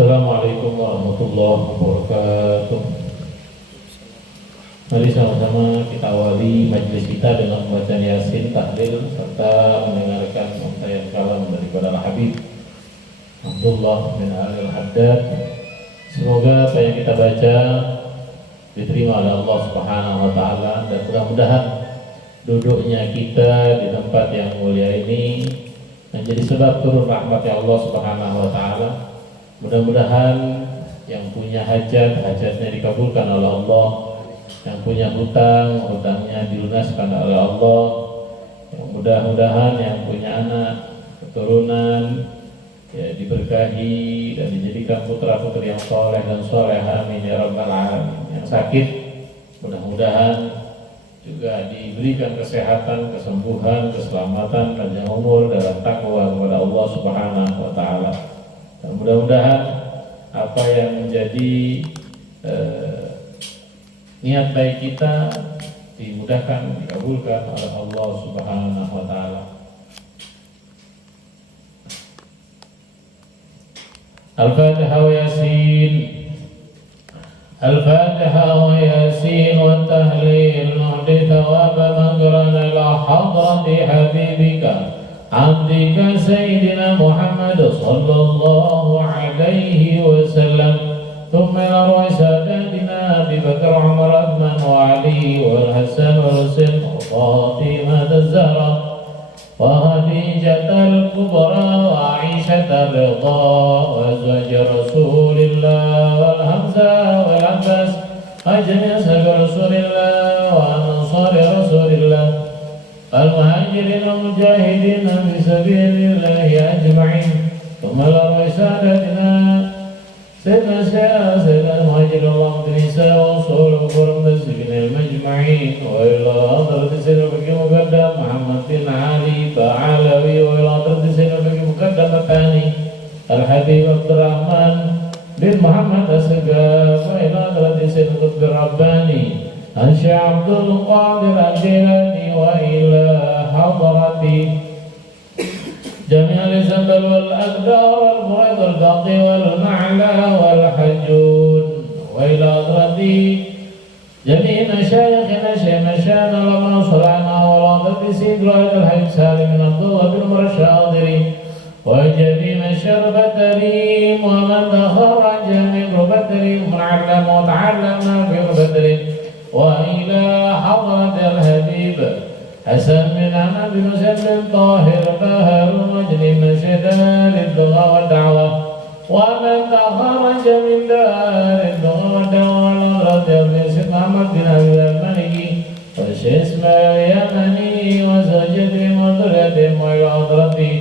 Assalamualaikum warahmatullahi wabarakatuh. Mari sama-sama kita awali majelis kita dengan bacaan Yasin, tahlil, serta mendengarkan untayan kalam daripada Al-Habib Abdullah bin Ali Al-Haddad. Semoga apa yang kita baca diterima oleh Allah Subhanahu wa Ta'ala, dan mudah-mudahan duduknya kita di tempat yang mulia ini menjadi sebab turun rahmatnya Allah Subhanahu wa Ta'ala. Mudah-mudahan yang punya hajat, hajatnya dikabulkan oleh Allah. Yang punya hutang, hutangnya dilunaskan oleh Allah. Yang mudah-mudahan yang punya anak, keturunan, ya diberkahi dan dijadikan putra-putri yang soleh dan soleh, amin ya rabbal alamin. Yang sakit, mudah-mudahan juga diberikan kesehatan, kesembuhan, keselamatan, panjang umur dalam takwa kepada Allah Subhanahu wa Ta'ala. Dan mudah-mudahan apa yang menjadi niat baik kita dimudahkan, dikabulkan oleh Allah Subhanahu wa Ta'ala. Al-Fatiha wa Yasin. Al-Fatiha wa Yasin wa tahlil muhdi thawab magran ila hadrati habibika abdika Sayyidina Muhammad sallallahu alaihi wasallam. ثم إلى ساداتنا أبي بكر عمر عثمان وعلي والحسن والحسين وفاطمة الزهراء وخديجة الكبرى وعائشة الرضا وأزواج رسول الله والحمزة والعباس وجميع أصحاب رسول الله وأنصار رسول الله المهاجرين والمجاهدين في سبيل الله أجمعين. ثم إلى ساداتنا سيدنا الشيخ سيدنا المهاجر الله النساء وصول وقرم المسلمين المجمعين، وإلى حضرة سيدنا الفقيه مقدم محمد بن علي فعلوي، وإلى حضرة سيدنا الفقيه مقدم الثاني الحبيب عبد الرحمن بن محمد السقاف، وإلى حضرة سيدنا القطب الرباني الشيخ عبد القادر الجيلاني، وإلى حضرة جميع الزنبل والأقدار والبريد والباقي والمعلى والحجون، وإلى حضرة جميع مشايخنا شيخ مشانا لما صلعنا وراضة سيد رائد الحبيب سالم بن عبد الله بن عمر الشاطري، وجميع مشرب التريم ومن تخرج من ربة تريم من علم وتعلم في ربة تريم، وإلى حضرة الحبيب حسن بن أحمد بن مسلم طاهر بهر مجري مشدار الدعاء والدعوة، ومن تخرج من دار الدعاء والدعوة رضي الله عنه محمد بن عبد الملك والشيخ إسماعيل اليمني وزوجته وذريته، وإلى حضرته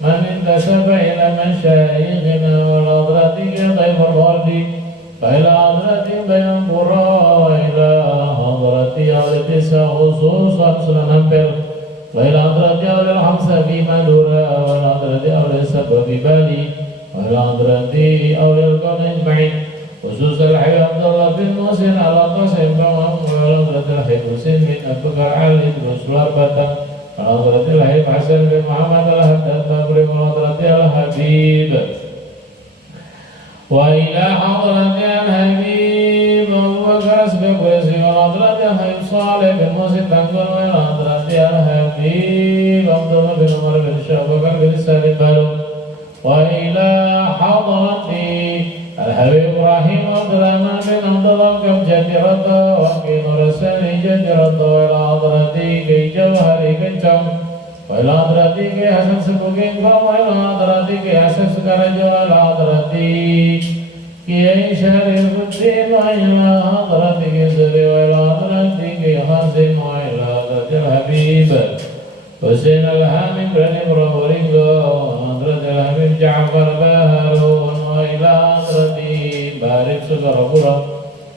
من انتسب إلى مشايخنا والحضرة غير الوردي، وإلى حضرة بين القرى، وإلى حضرة أولاد خصوصا سنن أمبر، وإلى حضرة أولاد الحمصة في مدورة، وإلى حضرة أولاد السبع في بالي، وإلى حضرة أولاد الكون أجمعين، خصوصا الحبيب عبد الله بن محسن على قاسم وإلى حضرة الحبيب حسين بن أبي بكر علي بن سلار بطن، وإلى حضرة الحبيب حسن بن محمد الحداد بكر، وإلى حضرة الحبيب وإلى حضرة الحبيب أبو بكر أسبق ويسير، وإلى حضرة الحبيب صالح بن محسن تنقل، وإلى حضرة الحبيب عبد الله بن عمر بن شعب بكر بن سالم بارو، وإلى حضرة الحبيب إبراهيم عبد الرحمن بن عبد الله كم جدرة وكين رسل جدرة، وإلى حضرة كي جوهري كنشم، وإلى حضرة كي حسن سبوكين فم، وإلى حضرة كي حسن سكرجو، وإلى حضرة كي شريف الدين، وإلى حضرة كي سري، وإلى حضرة كي حسن، وإلى حضرة الحبيب حسين الحامد بن إبراهيم، وحضرة الحبيب جعفر بهارون، وإلى حضرة بارك سكربرة،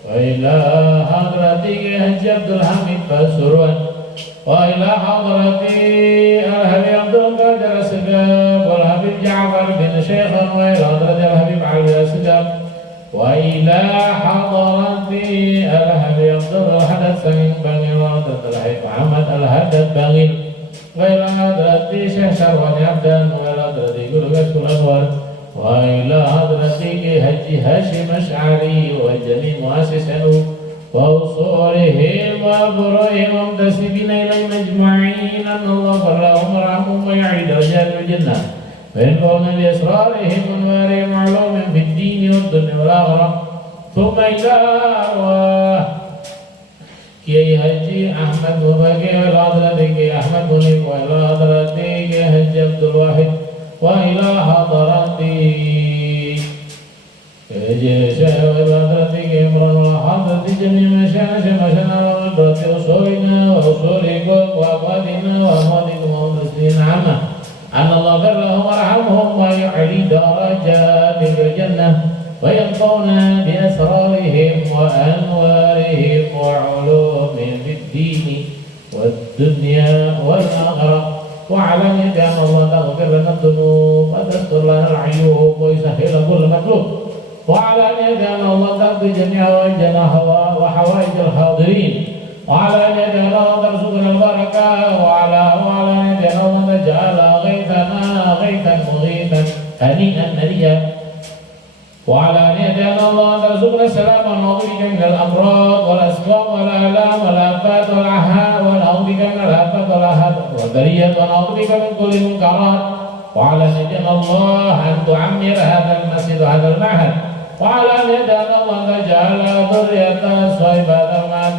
وإلى حضرة حج عبد الحميد بسروان، وإلى حضرة الحبيب عبد القادر السقاف، والحبيب جعفر بن شيخ، وإلى حضرة الحبيب علي السقاف، وإلى حضرة الحبيب عبد الحدث سمين بن حضرة الحبيب محمد الحدث بن، وإلى حضرة شيخ شروان عبدان، وإلى حضرة قلوب الأنوار، وإلى حضرتك حج هاشم أشعري وجميع مؤسسه وأصولهم وفروعهم ومنتسبين إليهم أجمعين أن الله غفر لهم ورحمهم ويعلي درجات الجنة وينفعنا بأسرارهم وأنوارهم وعلومهم في الدين والدنيا والآخرة ثم إلى Kiai Haji Ahmad Mubagi wa ila hadrati Kiai Ahmad Munib wa ila hadrati Kiai Haji Abdul Wahid wa ila hadrati Kiai Haji Syekh wa ila hadrati Kiai Imran wa hadrati jami' masyana wa hadrati usulina wa usulikum wa abadina wa amadikum wa muslimin amma anna Allah barrahum wa rahamhum wa yu'li darajatin fil jannah ويبقون بأسرارهم وأنوارهم وعلومهم في الدين والدنيا والآخرة وعلم بأن الله تغفر لنا الذنوب وتستر لنا العيوب ويسهل كل مطلوب وعلم بأن الله تقضي جميع وجنا وحوائج الحاضرين وعلم بأن الله ترزقنا البركة وعلم بأن الله تجعل غيثنا غيثا مغيثا هنيئا مريئا وعلى أن الله ترزقنا السلام ونعوذ بك من الأمراض والأسقام والآلام والآفات والعهات ونعوذ بك من الآفات والآهات والبليات ونعوذ بك من كل المنكرات وعلى أن الله أن تعمر هذا المسجد وهذا المعهد وعلى أن الله تجعل ذرية صاحب هذا المعهد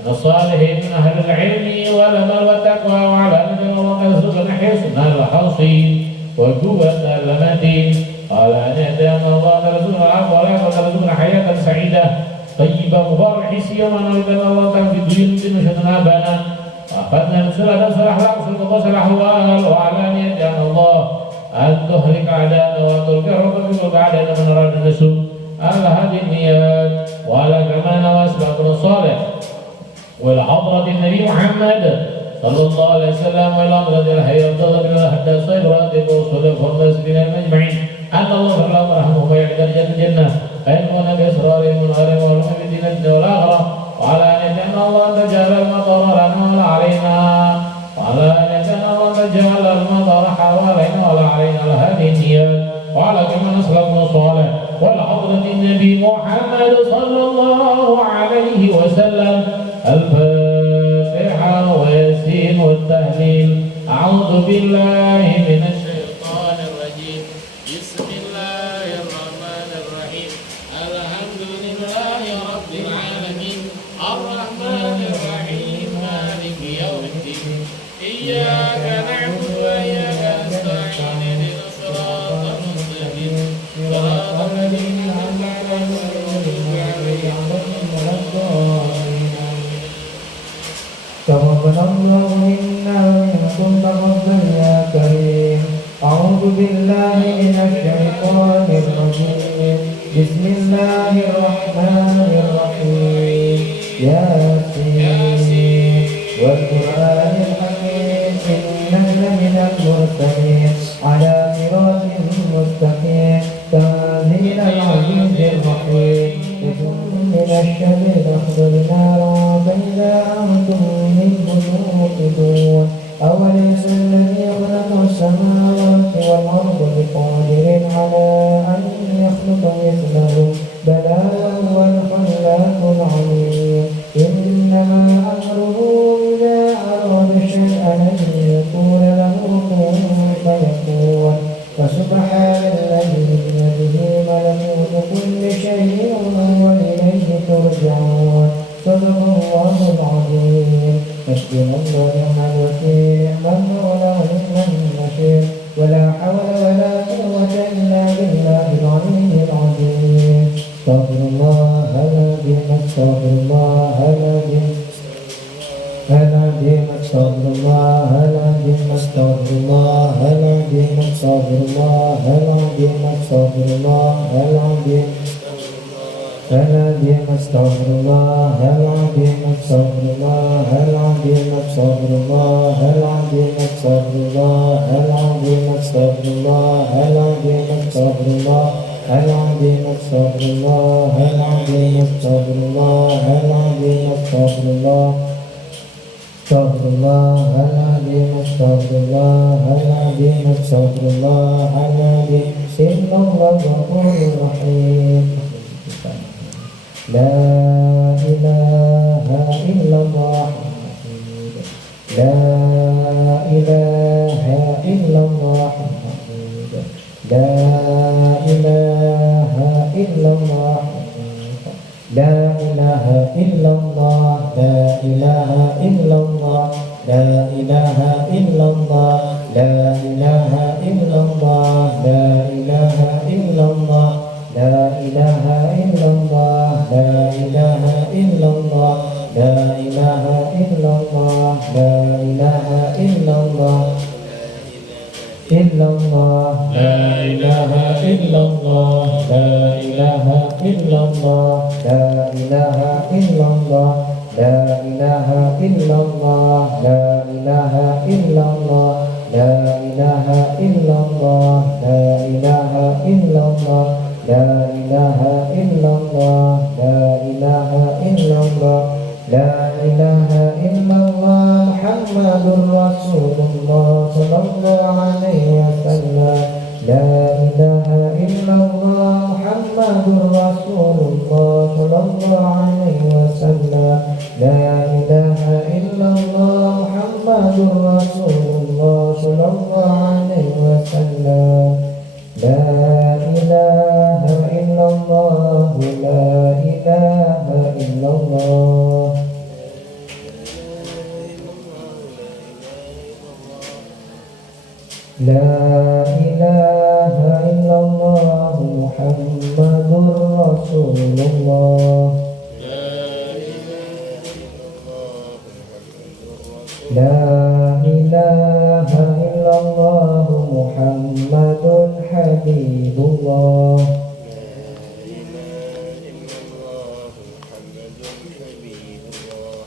من الصالحين من أهل العلم والأمل والتقوى وعلى أن الله ترزقنا حسن الحصين وقوة المتين قال أن يهدينا الله ترزقنا العفو والعافية وترزقنا حياة سعيدة طيبة مبارك حسية ونريدنا الله تعالى في الدنيا وشتنا أبانا وأخذنا من سلة صلاح العقل وسلطة صلاح الوأهل وعلى أن يهدينا الله أن تهلك أعداءنا وتلقى ربك أعداءنا من أراد النسوء على هذه النيات وعلى كمانا وأسبابنا الصالح وإلى حضرة النبي محمد صلى الله عليه وسلم وإلى حضرة الحي والضغط إلى حتى الصيرات وصلى فرنس بنا المجمعين أن الله الله ورحمه ويعلي درجات الجنة فيكون بإسرارهم من غير معلوم في الدين الدنيا والآخرة وعلى أن يجعل الله تجعل المطر لنا علينا وعلى أن يجعل الله تجعل المطر حوالينا ولا علينا على هذه النيات وعلى كما نسلكنا صالح وعلى حضرة النبي محمد صلى الله عليه وسلم الفاتحة وياسين والتهليل أعوذ بالله من الشيطان الرجيم بسم الله الرحمن الرحيم الحمد لله رب العالمين الرحمن الرحيم مالك يوم الدين إياك نعبد وإياك نستعين اهدنا الصراط المستقيم صراط الذين أنعمت عليهم تقبل الله منا ومنكم تقبل يا كريم أعوذ بالله من الشيطان الرجيم بسم الله الرحمن الرحيم ياسين والقرآن الحكيم إنك لمن المرسلين على صراط مستقيم تنزيل العزيز الرحيم من الشر الأخضر نارا فإذا أنتم منه موقدون أوليس الذي خلق السماوات والأرض بقادر على أن يخلق مثلهم بلى هو الخلاق العليم إنما أمره إذا أراد شيئا أن يقول له كن فيكون فسبحان الذي بيده ملكوت كل شيء وإليه ترجعون صدق الله العظيم حسبنا الله ونعم الوكيل نعم المولى ونعم النصير ولا حول ولا قوة إلا بالله العلي العظيم استغفر الله العظيم استغفر الله العظيم العظيم استغفر الله العظيم استغفر الله العظيم استغفر الله العظيم استغفر الله العظيم العظيم استغفر الله العظيم استغفر الله العظيم استغفر الله العظيم استغفر الله العظيم استغفر الله العظيم استغفر الله العظيم استغفر الله العظيم استغفر الله العظيم استغفر الله استغفر الله العظيم استغفر الله العظيم استغفر الله العظيم Innallaha ghafurur rahim. La ilaha illallah. La ilaha illallah. La ilaha illallah. La ilaha illallah. La ilaha illallah. La ilaha illallah. La ilaha illallah. La ilaha illallah. La ilaha illallah. La ilaha illallah. La ilaha illallah. La ilaha illallah. Illallah. La ilaha illallah. La ilaha illallah. La ilaha illallah. La ilaha illallah. La ilaha illallah. La ilaha illallah. La ilaha illallah. La ilaha illallah. La ilaha illallah. La ilaha illallah. Muhammadur Rasulullah sallallahu alaihi wasallam. La ilaha illallah. Muhammadur Rasulullah sallallahu alaihi wasallam. La ilaha illallah. Muhammadur Rasulullah sallallahu alaihi wasallam. La ilaha illallah. La ilaha illallah. La ilaha illallah. Muhammadur Rasulullah. La ilaha illallah. Muhammadun Habibullah.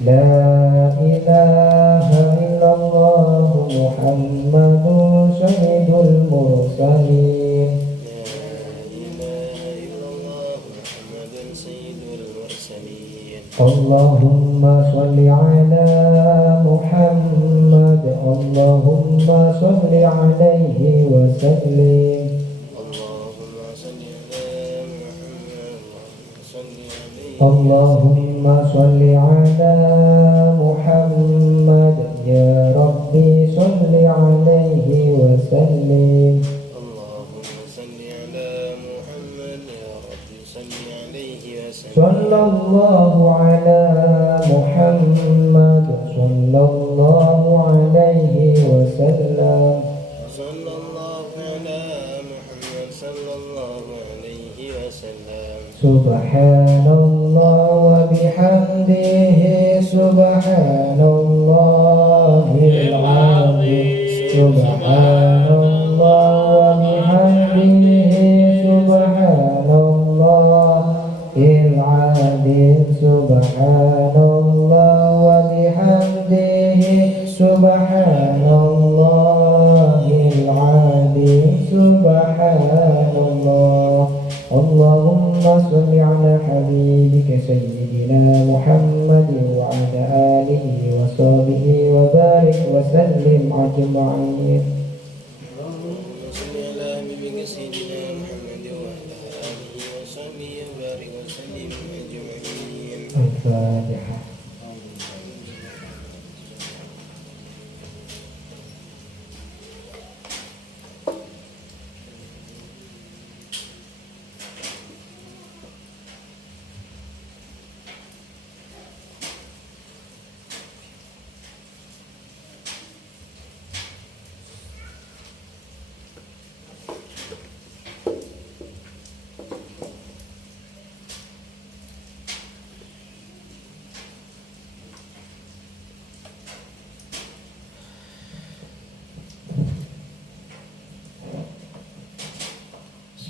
La ilaha illallah. Muhammadun Sayyidul Mursalin. Allahumma salli ala Muhammad. Allahumma salli alaihi wa sallim. Allahumma salli ala Muhammad. Ya Rabbi salli alaihi wa sallim. Sallallahu ala Muhammad. Sallallahu alaihi wa sallam. Subhanallah wa bihamdihi. Subhanallahil azim. Subhanallah wa bihamdihi. Subhanallahil azim. Subhanallah wa bihamdihi. Subhanallahil azim. Subhanallah. Allahumma salli ala habibika sayyidina Muhammad wa ala alihi wa sahbihi wa barik wa sallim ajma'in. Allahumma salli ala habibika sayyidina Muhammad wa ala alihi wa sahbihi wa barik wa sallim ajma'in. Al-Fatihah.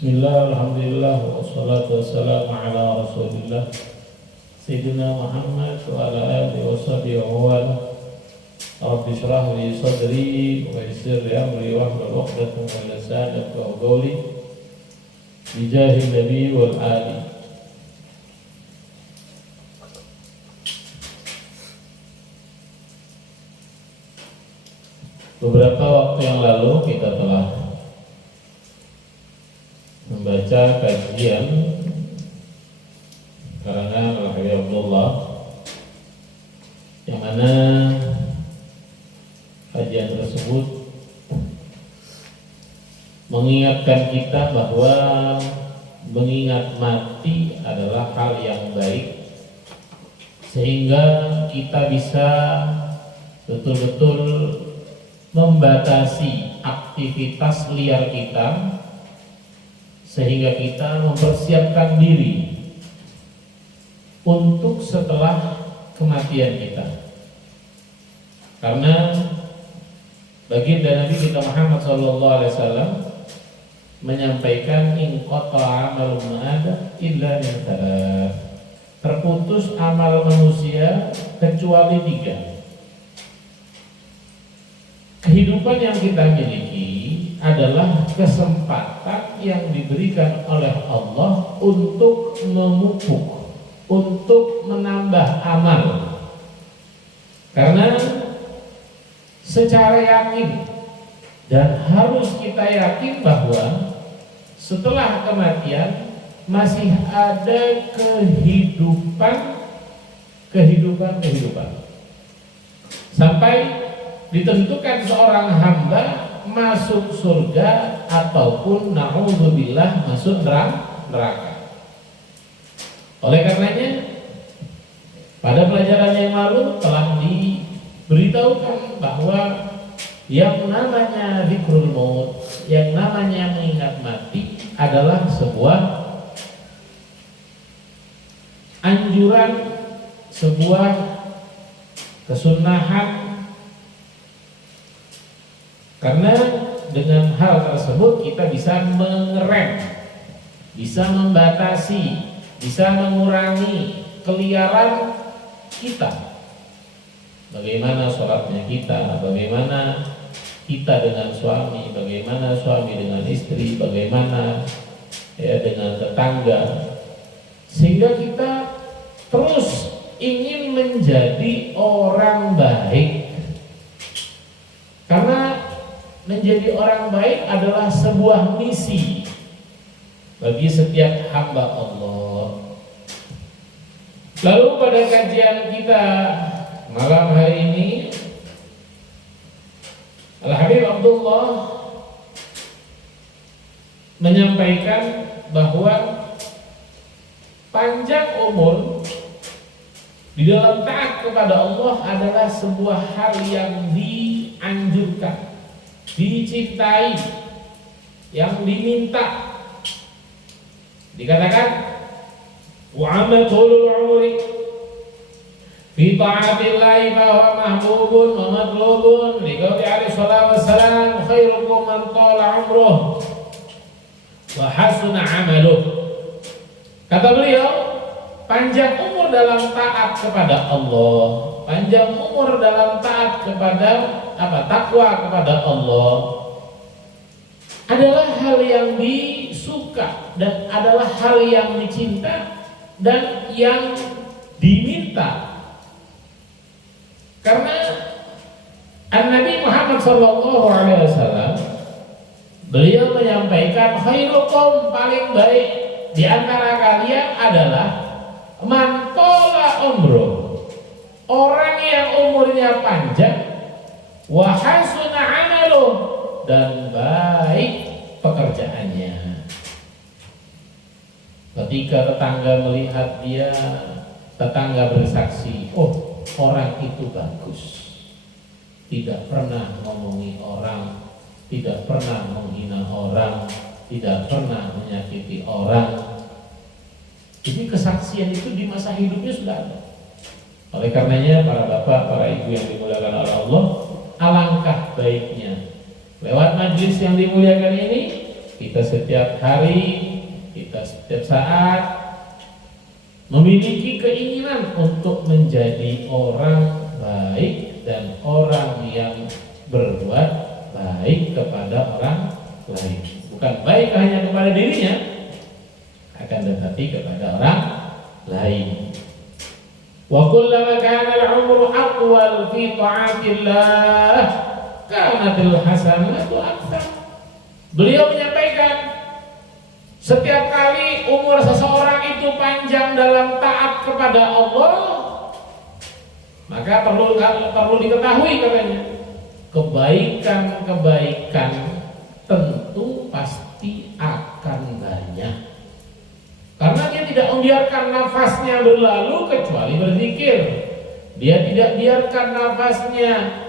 Bismillah, alhamdulillah, wassalatu wassalamu ala rasulillah Sayyidina Muhammad wa ala alihi wa sahbihi wa wala. Rabbi shrah li sadri wa yassir li amri wa hlul 'uqdatam min lisani yafqahu qawli bijahi nabi wal ali. Beberapa waktu yang lalu kita telah membaca kajian karangan Al-Habib Abdullah, yang mana kajian tersebut mengingatkan kita bahwa mengingat mati adalah hal yang baik, sehingga kita bisa betul-betul membatasi aktivitas liar kita, sehingga kita mempersiapkan diri untuk setelah kematian kita. Karena baginda Nabi kita Muhammad SAW menyampaikan in qata'a amalun adam illa min thalath, terputus amal manusia kecuali 3. Kehidupan yang kita miliki adalah kesempatan yang diberikan oleh Allah untuk memupuk, untuk menambah amal. Karena secara yakin dan harus kita yakin bahwa setelah kematian masih ada kehidupan sampai ditentukan seorang hamba masuk surga ataupun na'udzubillah masuk neraka. Oleh karenanya pada pelajaran yang lalu telah diberitahukan bahwa yang namanya dzikrul maut, yang namanya mengingat mati adalah sebuah anjuran, sebuah kesunahan. Karena dengan hal tersebut kita bisa mengerem, bisa membatasi, bisa mengurangi keliaran kita. Bagaimana sholatnya kita, bagaimana kita dengan suami, bagaimana suami dengan istri, bagaimana dengan tetangga, sehingga kita terus ingin menjadi orang baik. Karena menjadi orang baik adalah sebuah misi bagi setiap hamba Allah. Lalu pada kajian kita malam hari ini, Al-Habib Abdullah menyampaikan bahwa panjang umur di dalam taat kepada Allah adalah sebuah hal yang dianjurkan, dicintai, yang diminta. Dikatakan wa'amatul umri fi ta'atillahi fahuwa mahbubun wa matlubun liqauli alaihi salatu wassalam khairukum man tala umruh wa hasuna amaluh. Kata beliau, panjang umur dalam taat kepada Allah, panjang umur dalam taat kepada takwa kepada Allah adalah hal yang disuka dan adalah hal yang dicinta dan yang diminta. Karena Nabi Muhammad SAW beliau menyampaikan khairukum, paling baik di antara kalian adalah man tola umruh, orang yang umurnya panjang, wa hasuna amaluh, dan baik pekerjaannya. Ketika tetangga melihat dia, tetangga bersaksi, oh orang itu bagus, tidak pernah ngomongi orang, tidak pernah menghina orang, tidak pernah menyakiti orang. Jadi kesaksian itu di masa hidupnya sudah ada. Oleh karenanya para bapak, para ibu yang dimuliakan oleh Allah, alangkah baiknya lewat majelis yang dimuliakan ini, kita setiap hari, kita setiap saat memiliki keinginan untuk menjadi orang baik dan orang yang berbuat baik kepada orang lain. Bukan baik hanya kepada dirinya, akan tetapi kepada orang lain. Wa kullama kana al-'umru aqwal fi ta'atillah kanatil hasanatu aktsar. Beliau menyampaikan, Setiap kali umur seseorang itu panjang dalam taat kepada Allah, maka perlu diketahui katanya, kebaikan-kebaikan tentu pasti akan banyak. Karena dia tidak membiarkan nafasnya berlalu kecuali berzikir. Dia tidak biarkan nafasnya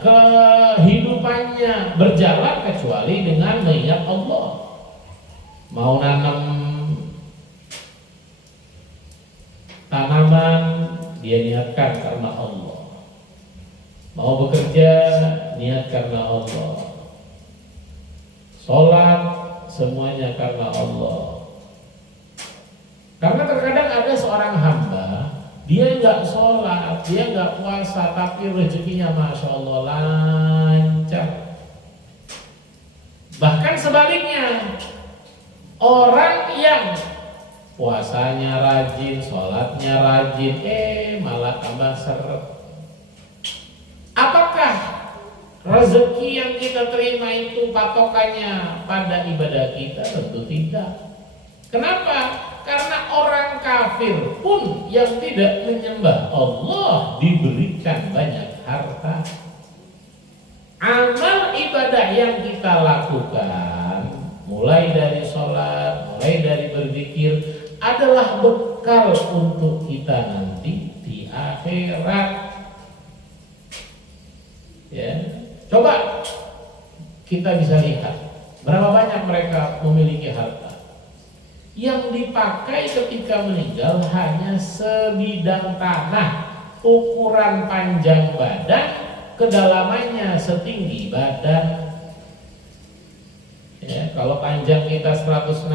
kehidupannya berjalan kecuali dengan mengingat Allah. Mau nanam tanaman, dia niatkan karena Allah. Mau bekerja, niat karena Allah. Sholat, semuanya karena Allah. Karena terkadang ada seorang hamba, dia nggak sholat, dia nggak puasa, tapi rezekinya masya Allah lancar. Bahkan sebaliknya, orang yang puasanya rajin, sholatnya rajin, malah tambah seret. Apakah rezeki yang kita terima itu patokannya pada ibadah kita? Tentu tidak. Kenapa? Karena orang kafir pun yang tidak menyembah Allah diberikan banyak harta. Amal ibadah yang kita lakukan, mulai dari sholat, mulai dari berzikir, adalah bekal untuk kita nanti di akhirat. Ya, coba kita bisa lihat berapa banyak mereka memiliki harta. Yang dipakai ketika meninggal hanya sebidang tanah, ukuran panjang badan, kedalamannya setinggi badan. Ya, kalau panjang kita 165,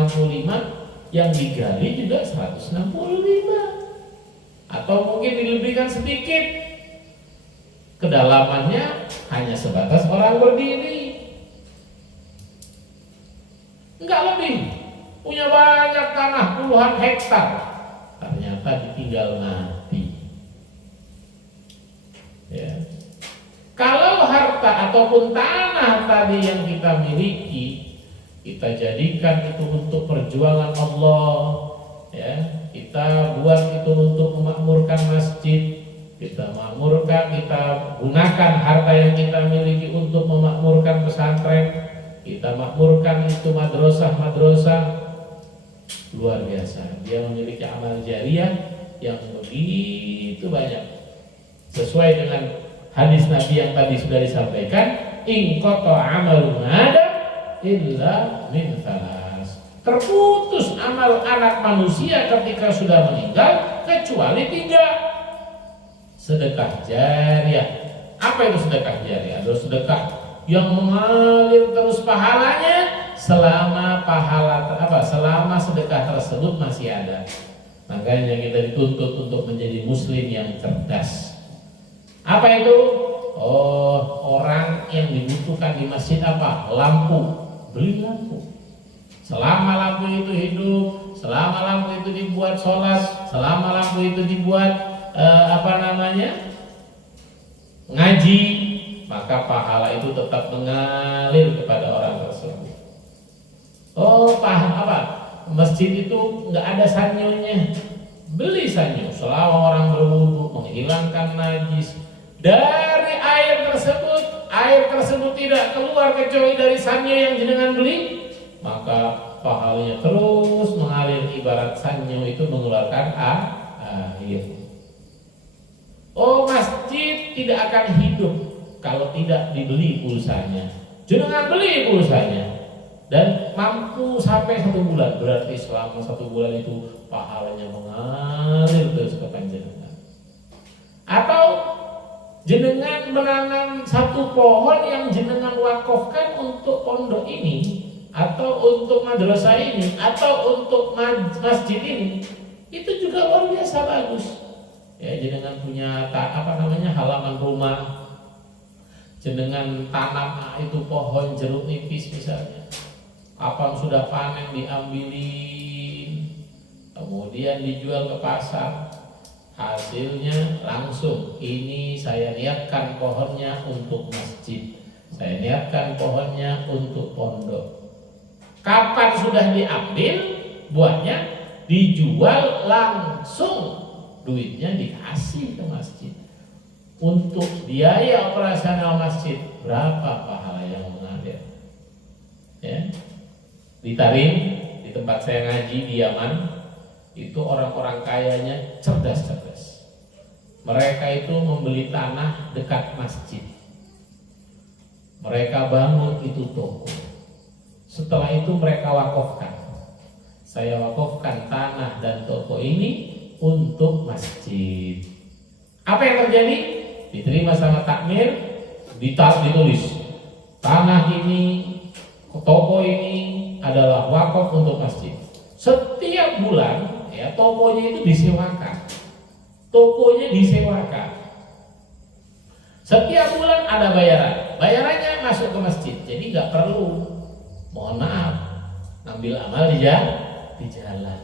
yang digali juga 165. Atau mungkin dilebihkan sedikit, kedalamannya hanya sebatas orang berdiri, enggak lebih. Punya banyak tanah puluhan hektar, ternyata ditinggal mati. Ya. Kalau harta ataupun tanah tadi yang kita miliki, kita jadikan itu untuk perjuangan Allah, ya, kita buat itu untuk memakmurkan masjid, kita makmurkan, kita gunakan harta yang kita miliki untuk memakmurkan pesantren, kita makmurkan itu madrasah, luar biasa. Dia memiliki amal jariah yang begitu banyak. Sesuai dengan hadis Nabi yang tadi sudah disampaikan, in qata amalun adam illa min thalas. Terputus amal anak manusia ketika sudah meninggal kecuali 3. Sedekah jariah. Apa itu sedekah jariah? Adalah sedekah yang mengalir terus pahalanya selama selama sedekah tersebut masih ada. Makanya kita dituntut untuk menjadi muslim yang cerdas. Apa itu? Orang yang dibutuhkan di masjid apa? Lampu. Beli lampu. Selama lampu itu hidup, selama lampu itu dibuat sholat, selama lampu itu dibuat ngaji, maka pahala itu tetap mengalir kepada orang tersebut. Masjid itu nggak ada sanyonya. Beli sanyo selama orang berwudu, menghilangkan najis. Dari air tersebut tidak keluar kecuali dari sanyo yang jenengan beli, maka pahalanya terus mengalir ibarat sanyo itu mengeluarkan air. Masjid tidak akan hidup kalau tidak dibeli pulsanya. Jenengan beli pulsanya dan mampu sampai 1 bulan, berarti selama 1 bulan itu pahalanya mengalir terus ke panjenengan. Atau jenengan menanam 1 pohon yang jenengan wakafkan untuk pondok ini, atau untuk madrasah ini, atau untuk masjid ini, itu juga luar biasa bagus. Ya, jenengan punya halaman rumah, jenengan tanam itu pohon jeruk nipis misalnya. Kapan sudah panen diambilin, kemudian dijual ke pasar, hasilnya langsung ini saya niatkan pohonnya untuk masjid, saya niatkan pohonnya untuk pondok. Kapan sudah diambil buahnya, dijual langsung, duitnya dikasih ke masjid. Untuk biaya operasional masjid berapa pahala yang mengalir? Ya. Di Tarim, di tempat saya ngaji di Yaman, itu orang-orang kayanya cerdas-cerdas. Mereka itu membeli tanah dekat masjid. Mereka bangun itu toko. Setelah itu mereka wakafkan. Saya wakafkan tanah dan toko ini untuk masjid. Apa yang terjadi? Diterima sama takmir, ditulis tanah ini, toko ini adalah wakaf untuk masjid. Setiap bulan ya tokonya itu disewakan. Tokonya disewakan. Setiap bulan ada bayaran. Bayarannya masuk ke masjid. Jadi nggak perlu, mohon maaf, ngambil amal di jalan.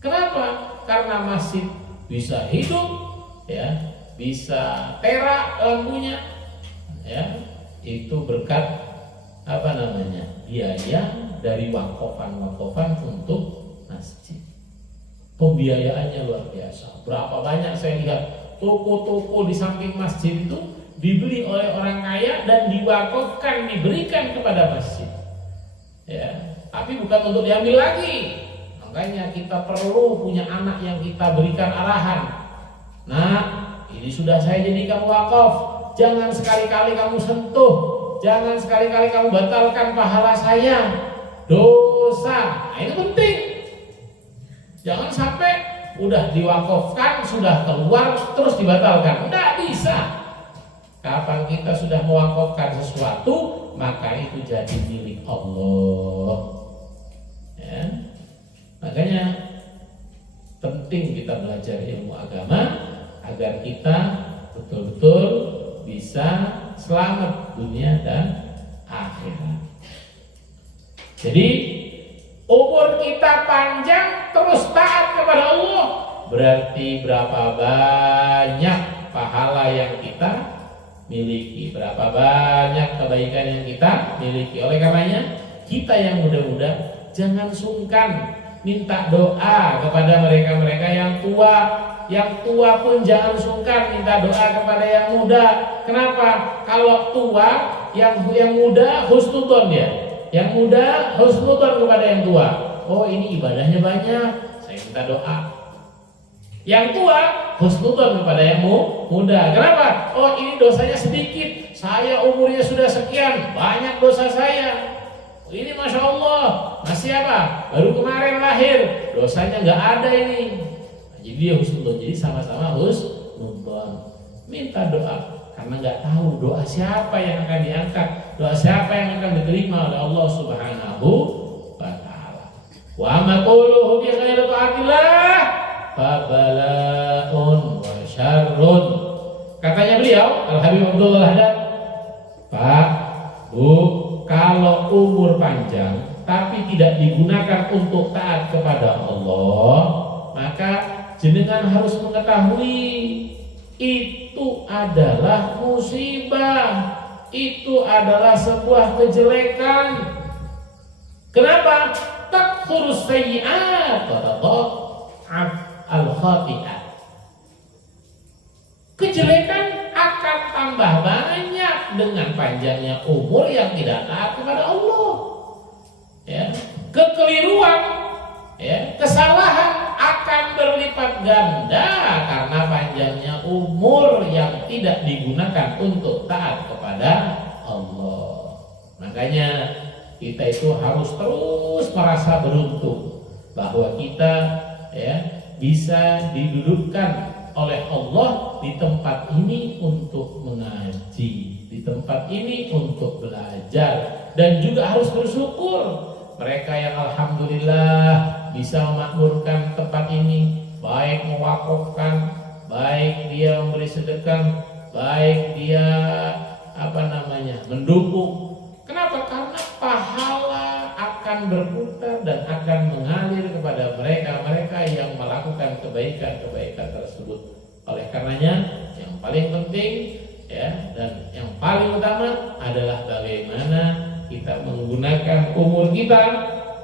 Kenapa? Karena masjid bisa hidup, ya, bisa perak lampunya, ya, itu berkat biaya dari wakofan untuk masjid. Pembiayaannya luar biasa. Berapa banyak saya lihat toko-toko di samping masjid itu dibeli oleh orang kaya dan diwakafkan, diberikan kepada masjid. Ya, tapi bukan untuk diambil lagi. Makanya kita perlu punya anak yang kita berikan arahan. Nah, ini sudah saya jadikan wakaf. Jangan sekali-kali kamu sentuh. Jangan sekali-kali kamu batalkan pahala saya. Dosa. Nah, ini penting. Jangan sampai udah diwakafkan, sudah keluar terus dibatalkan. Tidak bisa. Kapan kita sudah mewakafkan sesuatu, maka itu jadi milik Allah. Ya. Makanya penting kita belajar ilmu agama agar kita betul-betul bisa selamat dunia dan akhirat. Jadi umur kita panjang terus taat kepada Allah, berarti berapa banyak pahala yang kita miliki, berapa banyak kebaikan yang kita miliki. Oleh karenanya kita yang muda-muda jangan sungkan minta doa kepada mereka-mereka yang tua. Yang tua pun jangan sungkan minta doa kepada yang muda. Kenapa? Kalau tua, yang muda husnudon dia. Yang muda husnudon kepada yang tua. Oh, ini ibadahnya banyak, saya minta doa. Yang tua husnudon kepada yang muda. Kenapa? Oh, ini dosanya sedikit, saya umurnya sudah sekian, banyak dosa saya. Ini Masya Allah, masih apa? Baru kemarin lahir, dosanya nggak ada ini. Nah, jadi dia husnudon, jadi sama-sama husnudon. Minta doa, karena nggak tahu doa siapa yang akan diangkat, doa siapa yang akan diterima oleh Allah Subhanahu wa Ta'ala. Wa ma quluhu bi ghairi ta'atillah fa bala'un wa syarrun. Katanya beliau, Al-Habib Abdullah Haddad, Pak, Bu, kalau umur panjang tapi tidak digunakan untuk taat kepada Allah, maka jenengan harus mengetahui itu adalah musibah, itu adalah sebuah kejelekan. Kenapa? Takfurus sayyi'at wa tadha'af al-khati'at. Kejelekan akan tambah banyak dengan panjangnya umur yang tidak taat kepada Allah. Ya, kekeliruan, ya, kesalahan akan berlipat ganda karena panjangnya umur yang tidak digunakan untuk taat kepada Allah. Makanya kita itu harus terus merasa beruntung bahwa kita, ya, bisa didudukkan oleh Allah di tempat ini untuk mengaji, di tempat ini untuk belajar, dan juga harus bersyukur. Mereka yang alhamdulillah bisa memakmurkan tempat ini, baik mewakafkan, baik dia memberi sedekah, baik dia mendukung. Kenapa? Karena pahala akan berputar dan akan mengalir kepada mereka yang melakukan kebaikan-kebaikan tersebut. Oleh karenanya yang paling penting, ya, dan yang paling utama adalah bagaimana kita menggunakan umur kita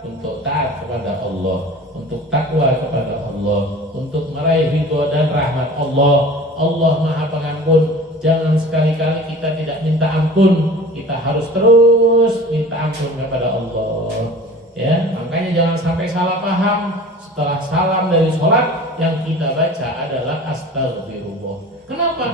untuk taat kepada Allah, untuk takwa kepada Allah, untuk meraih ridho dan rahmat Allah. Allah Maha Pengampun. Jangan sekali-kali kita tidak minta ampun, kita harus terus minta ampun kepada Allah. Ya, makanya jangan sampai salah paham. Setelah salam dari sholat, yang kita baca adalah astagfirullah. Kenapa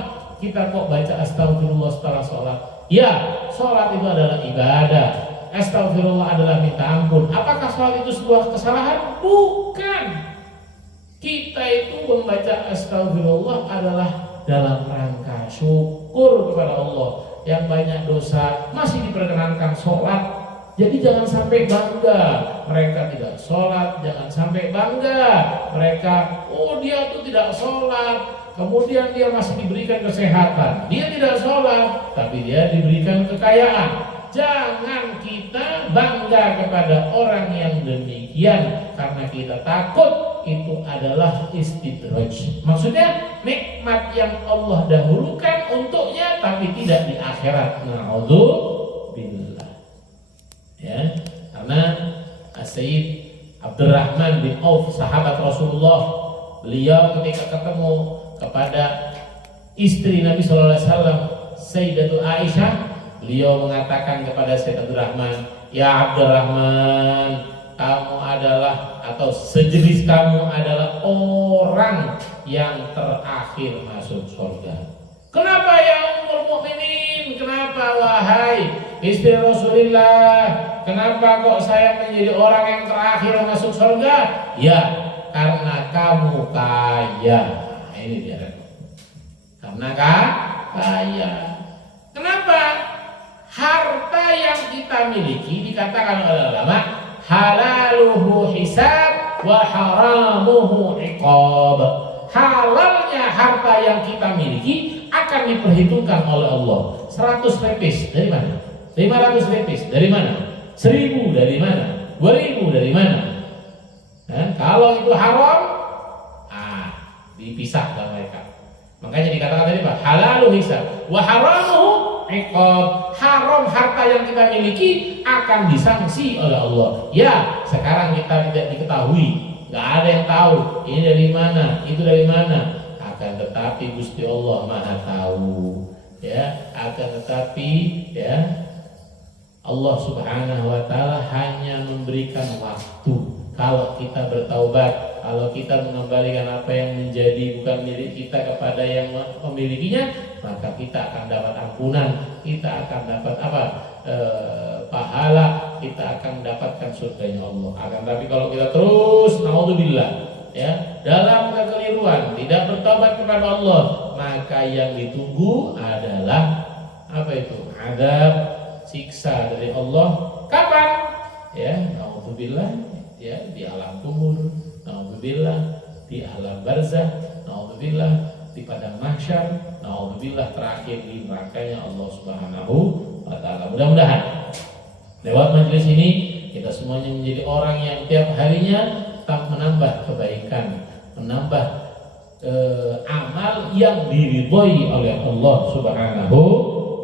kita kok baca astagfirullah setelah sholat? Ya, sholat itu adalah ibadah. Astagfirullah adalah minta ampun. Apakah sholat itu sebuah kesalahan? Bukan. Kita itu membaca astagfirullah adalah dalam rangka syukur kepada Allah. Yang banyak dosa masih diperkenankan sholat. Jadi jangan sampai bangga mereka tidak sholat, jangan sampai bangga mereka, oh dia tuh tidak sholat, kemudian dia masih diberikan kesehatan, dia tidak sholat, tapi dia diberikan kekayaan. Jangan kita bangga kepada orang yang demikian, karena kita takut itu adalah istidraj. Maksudnya nikmat yang Allah dahulukan untuknya, tapi tidak di akhirat. Na'udzubillah. Ya, karena Sayyid Abdurrahman bin Auf, sahabat Rasulullah, beliau ketika ketemu kepada istri Nabi Sallallahu Alaihi Wasallam, Sayyidatul Aisyah, beliau mengatakan kepada Sayyid Abdurrahman, ya Abdurrahman, kamu adalah atau sejenis kamu adalah orang yang terakhir masuk surga. Kenapa ya Ummul Mukminin? Kenapa wahai istri Rasulullah? Kenapa kok saya menjadi orang yang terakhir masuk surga? Ya, karena kamu kaya. Nah, ini dia. Karena kaya. Kenapa? Harta yang kita miliki dikatakan oleh ulama, halaluhu hisab wa haramuhu iqab. Halalnya harta yang kita miliki akan diperhitungkan oleh Allah. 100 lepis dari mana? 500 lepis dari mana? 1000 dari mana? 2000 dari mana? Kalau itu haram, dipisah dengan mereka. Makanya dikatakan tadi Pak, halalu hisab wa haramuhu iqab. Haram harta yang kita miliki akan disanksi oleh Allah. Ya, sekarang kita tidak diketahui, nggak ada yang tahu ini dari mana, itu dari mana. Akan tetapi Gusti Allah Maha tahu. Ya, akan tetapi ya Allah Subhanahu wa taala hanya memberikan waktu. Kalau kita bertaubat, kalau kita mengembalikan apa yang menjadi bukan milik kita kepada yang memilikinya, maka kita akan dapat ampunan, kita akan dapat pahala, kita akan mendapatkan surganya Allah. Akan tapi kalau kita terus naudzubillah ya dalam kekeliruan, tidak bertobat kepada Allah, maka yang ditunggu adalah apa itu? Azab, siksa dari Allah. Kapan? Ya, naudzubillah ya di alam kubur, naudzubillah di alam barzah, naudzubillah di padang mahsyar, naudzubillah terakhir di nerakanya Allah Subhanahu wa taala. Mudah-mudahan lewat majelis ini kita semuanya menjadi orang yang tiap harinya tetap menambah kebaikan, menambah amal yang diridhoi oleh Allah Subhanahu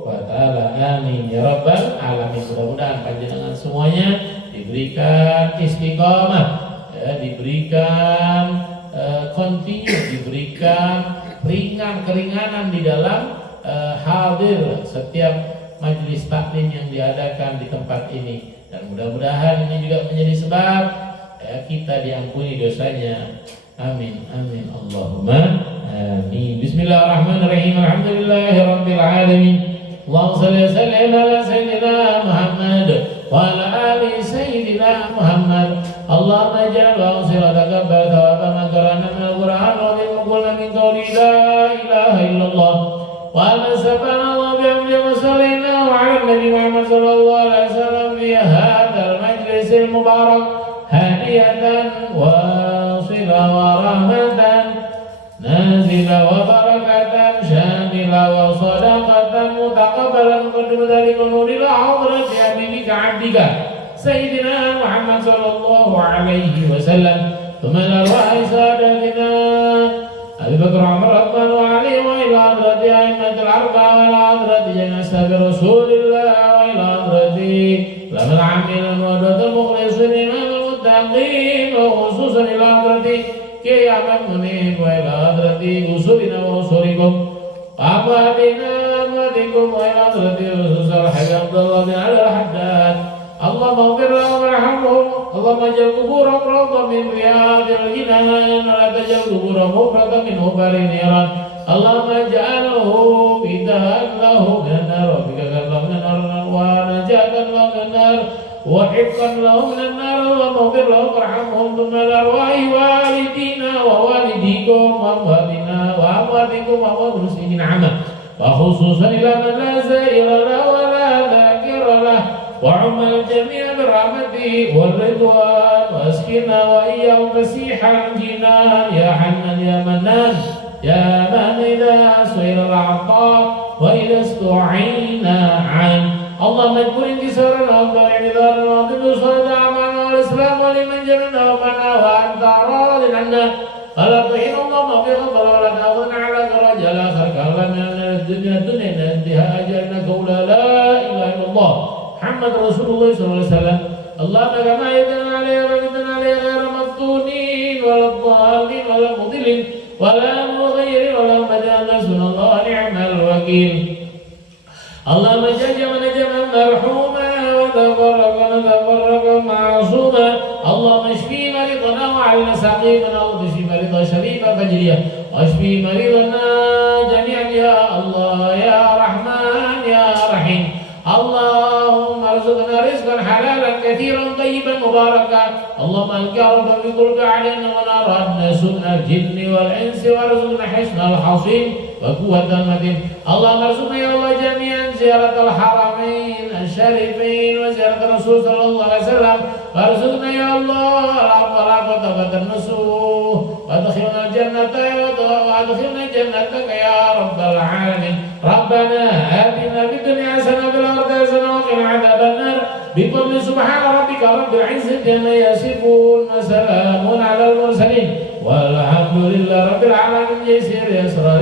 wa taala. Amin ya rabbal alamin. Mudah-mudahan panjenengan semuanya diberikan istiqamah, ya, diberikan continue, diberikan keringanan di dalam hadir setiap majelis taklim yang diadakan di tempat ini, dan mudah-mudahan ini juga menjadi sebab ya, kita diampuni dosanya. Amin amin Allahumma amin. Bismillahirrahmanirrahim. Alhamdulillahirabbil alamin. Allahumma shalli wa sallim ala sayyidina Muhammad wa ala ali sayyidina Muhammad. Allahumma ij'al wa usira taqabbal thawaba ma qara'na min al-Qur'an wa min qulna min qawli la ilaha illallah wa al-sabana wa bihamdi wa sallallahu ala nabi Muhammad sallallahu alaihi wasallam fi hadzal majlis al-mubarak hadiyatan wa sila wa rahmatan nazila wa barakatan shamila wa sadaqatan mutaqabbalan qadru dzalika nuril hadrati habibika abdika sayyidina Muhammad sallallahu alaihi wasallam thumma al-arwah sadatina Abi Bakar Umar Uthman wa Ali wa ila hadrati a'immatil arba'a wa ila hadrati jannah sabi Rasulillah wa ila hadrati لمن العاملين المودة المخلصين إمام المتقين وخصوصا إلى حضرة قيام المنيب وإلى حضرة أسرنا وأسركم أمواتنا أمواتكم وإلى حضرة أسس الحي عبد الله بن علي الحداد اللهم اغفر لهم وارحمهم اللهم اجعل قبورهم روضة من رياض الجنان ولا تجعل قبورهم مفردا من غبار النيران اللهم اجعله فداء له من النار وفكاكا له من النار ونجاة له من النار وحفظا له من النار اللهم اغفر لهم وارحمهم ثم لأرواح والدينا ووالديكم وأمواتنا وأمواتكم وأموات المسلمين عامة وخصوصا إلى من لا زائر له ولا ذاكر له وعم الجميع برحمته والرضوان واسقنا وإياهم فسيح الجنان يا حنان يا منان يا من إذا سئل العطاء وإذا استعينا عنه اللهم اذكر انتصارنا وابدأ اعتذارنا واطب صلاة أعمالنا والإسلام ولمن جرنا ومنا وأنت راض عنا فلا تهين اللهم بفضل ولا تأخذنا على كرج الآخر كلا من الدنيا ننتهى أجلنا قولا لا إله إلا الله محمد رسول الله صلى الله عليه وسلم اللهم كما يدنا عليه وردنا عليه غير مفتونين ولا الضالين ولا مضلين ولا مغير ولا مجال سبحان الله نعم الوكيل اللهم جمع مرحوما وتفرق معصوما اللهم اشفي مريضنا وعلنا سقيمنا واشفي مريض شريفا فجريا واشفي مريضنا جميعا يا الله يا رحمن يا رحيم اللهم ارزقنا رزقا حلالا كثيرا طيبا مباركا اللهم انك رب بقلب علينا ونار الناس من الجن والانس وارزقنا حسن الحصين وقوة المتين اللهم ارزقنا يا الله جميعا زيارة الحرمين الشريفين وزيارة الرسول صلى الله عليه وسلم وارزقنا يا الله العفو وتوبة النصوح وادخلنا الجنة وادخلنا جنتك يا رب العالمين ربنا آتنا في الدنيا حسنة وفي الآخرة حسنة وقنا عذاب النار بفضل سبحان ربك رب العزة عما يصفون وسلام على المرسلين والحمد لله رب العالمين. يسير يسر